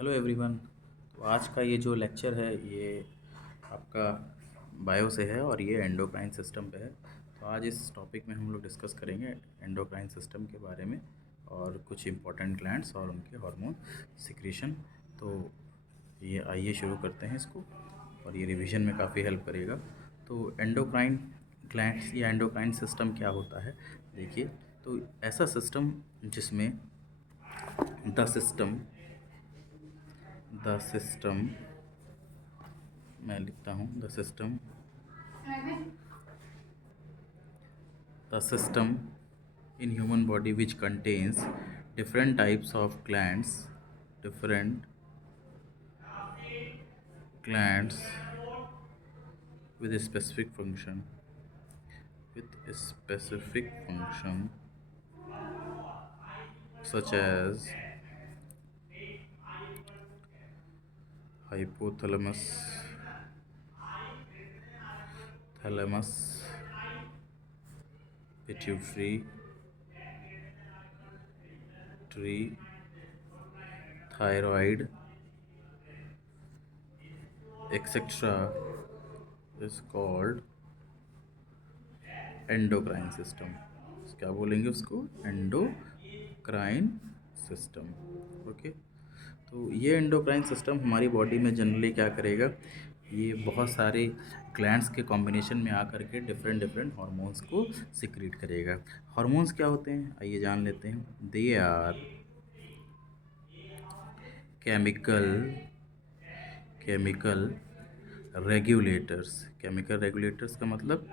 Hello everyone. तो आज का ये जो लेक्चर है ये आपका बायो से है और ये एंडोक्राइन सिस्टम पे है। तो आज इस टॉपिक में हम लोग डिस्कस करेंगे एंडोक्राइन सिस्टम के बारे में और कुछ इम्पोर्टेंट ग्लैंड्स और उनके हार्मोन सिक्रीशन। तो ये आइए शुरू करते हैं इसको, और ये रिवीजन में काफ़ी हेल्प करेगा। तो एंडोक्राइन ग्लैंड्स या एंडोक्राइन सिस्टम क्या होता है, देखिए। तो ऐसा सिस्टम जिसमें द सिस्टम द सिस्टम मैं लिखता हूँ the system in human body which contains different types of glands with a specific function such as hypothalamus, thalamus, pituitary, thyroid, etc. is called endocrine system. क्या बोलेंगे उसको? Endocrine system. Okay. तो ये endocrine system हमारी body में generally क्या करेगा, ये बहुत सारे ग्लैंड्स के कॉम्बिनेशन में आकर के डिफरेंट डिफरेंट हार्मोन्स को सिक्रीट करेगा। हार्मोन्स क्या होते हैं आइए जान लेते हैं। दे आर केमिकल रेगुलेटर्स का मतलब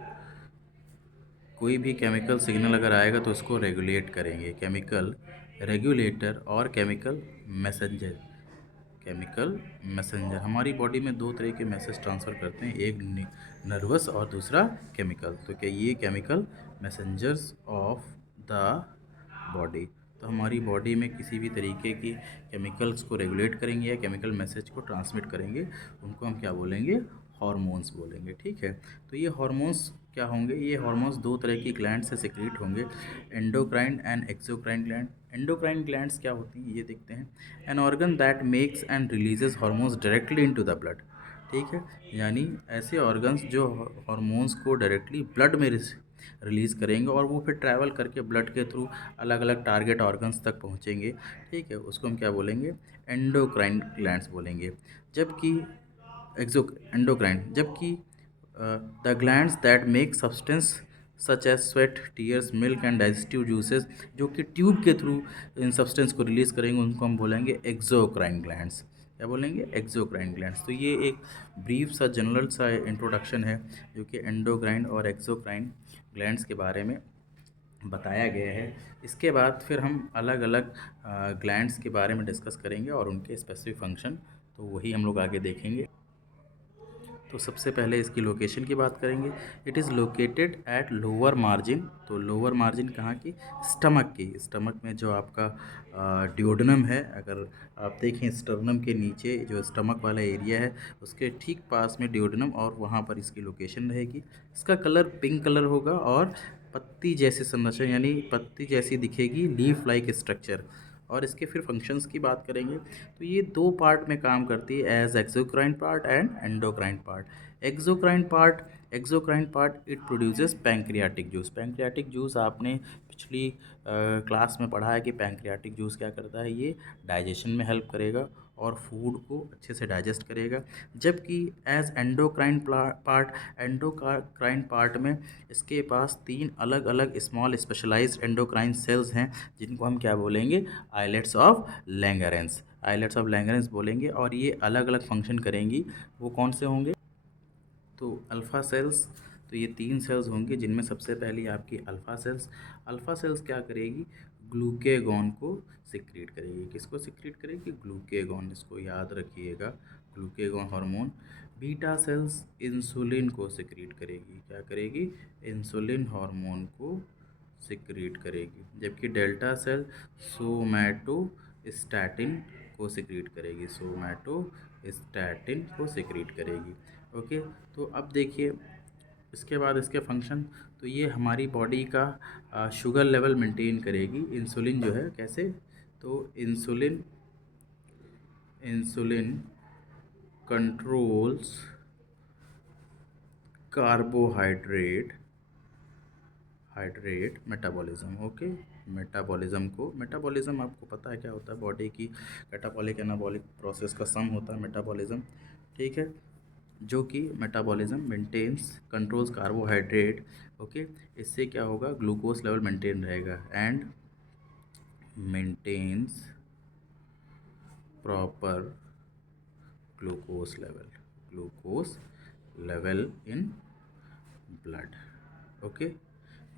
कोई भी केमिकल सिग्नल अगर आएगा तो उसको रेगुलेट करेंगे। केमिकल रेगुलेटर और केमिकल मैसेंजर हमारी बॉडी में दो तरह के मैसेज ट्रांसफ़र करते हैं, एक नर्वस और दूसरा केमिकल। तो क्या ये chemical messengers of the body. तो हमारी बॉडी में किसी भी तरीके की केमिकल्स को रेगुलेट करेंगे या केमिकल मैसेज को ट्रांसमिट करेंगे, उनको हम क्या बोलेंगे? हार्मोन्स बोलेंगे। ठीक है। तो ये हार्मोन्स क्या होंगे? ये हार्मोन्स दो तरह की ग्लैंड से सिक्रीट होंगे, endocrine and exocrine gland. Endocrine glands क्या होती हैं ये देखते हैं। An organ that makes and releases hormones directly into the blood. ठीक है। यानी ऐसे ऑर्गन्स जो हार्मोन्स को डायरेक्टली ब्लड में रिलीज़ करेंगे और वो फिर ट्रैवल करके ब्लड के थ्रू अलग अलग टारगेट ऑर्गन्स तक पहुँचेंगे। ठीक है। उसको हम क्या बोलेंगे? एंडोक्राइन ग्लैंड्स बोलेंगे। जबकि एंडोक्राइन, जबकि the glands that make substance such as sweat, tears, milk and digestive juices, जो कि ट्यूब के थ्रू इन सब्सटेंस को रिलीज़ करेंगे, उनको हम बोलेंगे एक्सोक्राइन ग्लैंड्स। क्या बोलेंगे? Exocrine glands. तो ये एक ब्रीफ सा जनरल सा इंट्रोडक्शन है जो कि एंडोक्राइन और एक्सोक्राइन ग्लैंड्स के बारे में बताया गया है। इसके बाद फिर हम अलग अलग ग्लैंड्स के बारे में डिस्कस करेंगे और उनके स्पेसिफिक फंक्शन, तो वही हम लोग आगे देखेंगे। तो सबसे पहले इसकी लोकेशन की बात करेंगे। It is located at lower margin. तो लोअर मार्जिन कहाँ की? स्टमक में जो आपका ड्यूोडेनम है, अगर आप देखें स्टर्नम के नीचे जो स्टमक वाला एरिया है उसके ठीक पास में ड्यूोडेनम, और वहाँ पर इसकी लोकेशन रहेगी। इसका कलर पिंक कलर होगा और पत्ती जैसी संरचना, यानी पत्ती जैसी दिखेगी, लीफ लाइक स्ट्रक्चर। और इसके फिर फंक्शंस की बात करेंगे तो ये दो पार्ट में काम करती है, as exocrine part and endocrine part. Exocrine part it produces pancreatic juice. Pancreatic juice आपने पिछली क्लास में पढ़ा है कि पैंक्रियाटिक जूस क्या करता है, ये डाइजेशन में हेल्प करेगा और फूड को अच्छे से डाइजेस्ट करेगा। जबकि एज एंडोक्राइन पार्ट में इसके पास तीन अलग अलग स्मॉल स्पेशलाइज्ड एंडोक्राइन सेल्स हैं, जिनको हम क्या बोलेंगे? आइलेट्स ऑफ लैंगरेंस बोलेंगे। और ये अलग अलग फंक्शन करेंगी। वो कौन से होंगे? तो अल्फ़ा सेल्स। तो ये तीन सेल्स होंगी जिनमें सबसे पहली आपकी अल्फ़ा सेल्स क्या करेगी? ग्लूकेगॉन को सिक्रीट करेगी। किसको सिक्रीट करेगी? ग्लूकेगॉन। इसको याद रखिएगा, glucagon hormone. Beta cells insulin को सिक्रीट करेगी। क्या करेगी? इंसुलिन हार्मोन को सिक्रीट करेगी। जबकि डेल्टा सेल सोमैटोस्टैटिन को सिक्रीट करेगी। ओके। तो अब देखिए इसके बाद इसके फंक्शन। तो ये हमारी बॉडी का शुगर लेवल मेंटेन करेगी। इंसुलिन जो है कैसे? तो insulin insulin controls carbohydrate metabolism. Okay, metabolism आपको पता है क्या होता है, बॉडी की कैटाबॉलिक एनाबॉलिक प्रोसेस का सम होता है मेटाबॉलिज्म। ठीक है, जो कि metabolism maintains controls carbohydrate. Okay, इससे क्या होगा, ग्लूकोज लेवल मेंटेन रहेगा and maintains proper glucose level in blood. Okay,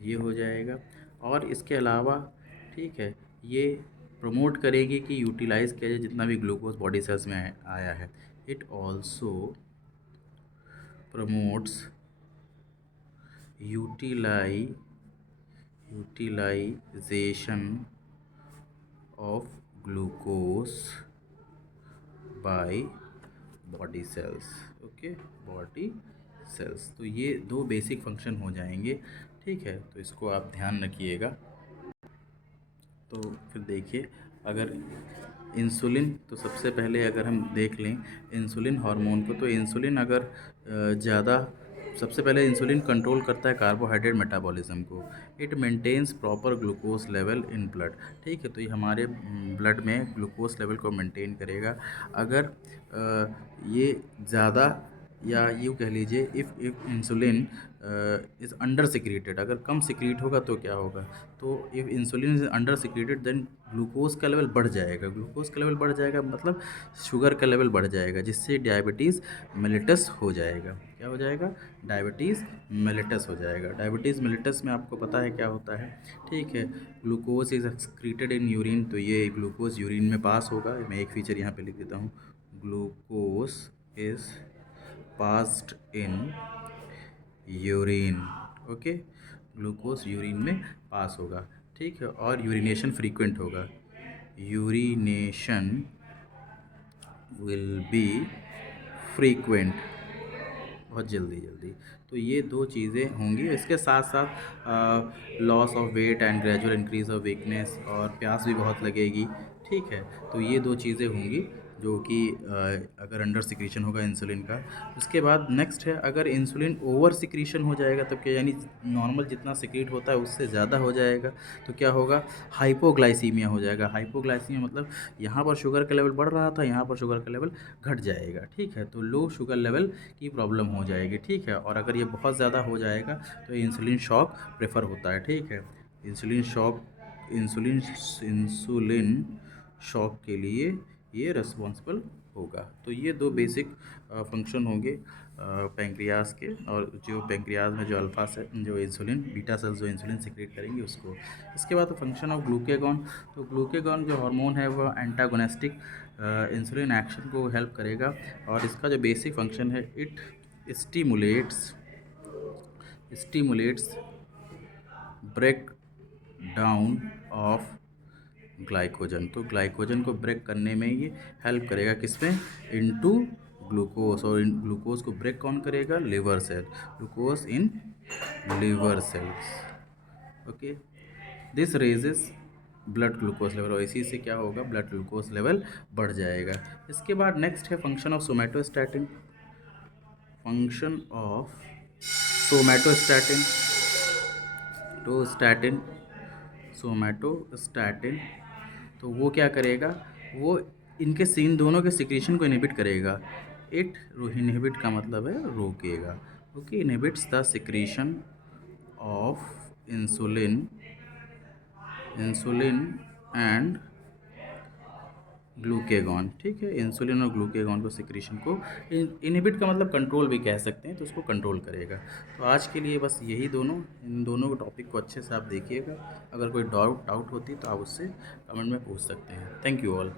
ये हो जाएगा। और इसके अलावा ठीक है, ये प्रमोट करेगी कि यूटिलाइज किया जाए जितना भी ग्लूकोज बॉडी सेल्स में आया है। It also promotes utilization of glucose by body cells. Okay, body cells. तो ये दो बेसिक फंक्शन हो जाएंगे। ठीक है, तो इसको आप ध्यान रखिएगा। तो फिर देखिए, अगर इंसुलिन, तो सबसे पहले अगर हम देख लें इंसुलिन हार्मोन को, तो इंसुलिन अगर ज़्यादा, सबसे पहले इंसुलिन कंट्रोल करता है कार्बोहाइड्रेट मेटाबॉलिज्म को। It maintains proper glucose level in blood. ठीक है, तो ये हमारे ब्लड में ग्लूकोज लेवल को मेंटेन करेगा। अगर ये ज़्यादा, या यूँ कह लीजिए if insulin is under secreted, अगर कम सिक्रीट होगा तो क्या होगा, तो if insulin is under secreted then glucose का लेवल बढ़ जाएगा। ग्लूकोज का लेवल बढ़ जाएगा मतलब शुगर का लेवल बढ़ जाएगा, जिससे डायबिटीज़ मेलिटस हो जाएगा। क्या हो जाएगा, डायबिटीज़ मेलिटस हो जाएगा। डायबिटीज़ मेलिटस में आपको पता है क्या होता है। ठीक है, glucose is excreted in urine, तो ये ग्लूकोज यूरिन में पास होगा। मैं एक फीचर यहाँ पे लिख देता हूँ, glucose is passed in urine. Okay, glucose urine में पास होगा। ठीक है, और यूरिनेशन फ्रीक्वेंट होगा। यूरिनेशन विल बी फ्रीक्वेंट, बहुत जल्दी। तो ये दो चीज़ें होंगी। इसके साथ साथ loss of weight and gradual increase of weakness, और प्यास भी बहुत लगेगी। ठीक है, तो ये दो चीज़ें होंगी जो कि अगर अंडर सिक्रीशन होगा इंसुलिन का। उसके बाद नेक्स्ट है, अगर इंसुलिन ओवर सिक्रीशन हो जाएगा तब क्या, यानी नॉर्मल जितना सिक्रीट होता है उससे ज़्यादा हो जाएगा तो क्या होगा, हाइपोग्लाइसीमिया हो जाएगा। हाइपोग्लाइसीमिया मतलब यहाँ पर शुगर का लेवल बढ़ रहा था, यहाँ पर शुगर का लेवल घट जाएगा। ठीक है, तो लो शुगर लेवल की प्रॉब्लम हो जाएगी। ठीक है, और अगर ये बहुत ज़्यादा हो जाएगा तो इंसुलिन शॉक प्रेफर होता है। ठीक है, इंसुलिन शॉक के लिए ये रिस्पॉन्सिबल होगा। तो ये दो बेसिक फंक्शन होंगे पैंक्रियाज के, और जो पैंक्रियाज में जो अल्फा से जो इंसुलिन बीटा सेल्स जो इंसुलिन सिक्रेट करेंगे उसको। इसके बाद फंक्शन ऑफ ग्लूकेगॉन, तो ग्लूकेगॉन जो हार्मोन है वो एंटागोनिस्टिक इंसुलिन एक्शन को हेल्प करेगा, और इसका जो बेसिक फंक्शन है, it stimulates break down of glycogen. तो ग्लाइकोजन को ब्रेक करने में ये हेल्प करेगा, किसमें, इनटू ग्लूकोज। और इन ग्लूकोज को ब्रेक कौन करेगा, liver cell, glucose in liver cells. Okay, this raises blood glucose level, और इसी से क्या होगा, ब्लड ग्लूकोज लेवल बढ़ जाएगा। इसके बाद नेक्स्ट है फंक्शन ऑफ सोमैटोस्टैटिन। सोमैटोस्टैटिन, तो वो क्या करेगा, वो इन दोनों के सिक्रीशन को इनहिबिट करेगा। इट इनहिबिट का मतलब है रोकेगा। Okay, inhibits the secretion of insulin and glucagon. ठीक है, इंसुलिन और ग्लूकेगॉन को सिक्रीशन को इनहिबिट का मतलब कंट्रोल भी कह सकते हैं, तो उसको कंट्रोल करेगा। तो आज के लिए बस यही इन दोनों टॉपिक को अच्छे से आप देखिएगा। अगर कोई डाउट होती तो आप उससे कमेंट में पूछ सकते हैं। Thank you all.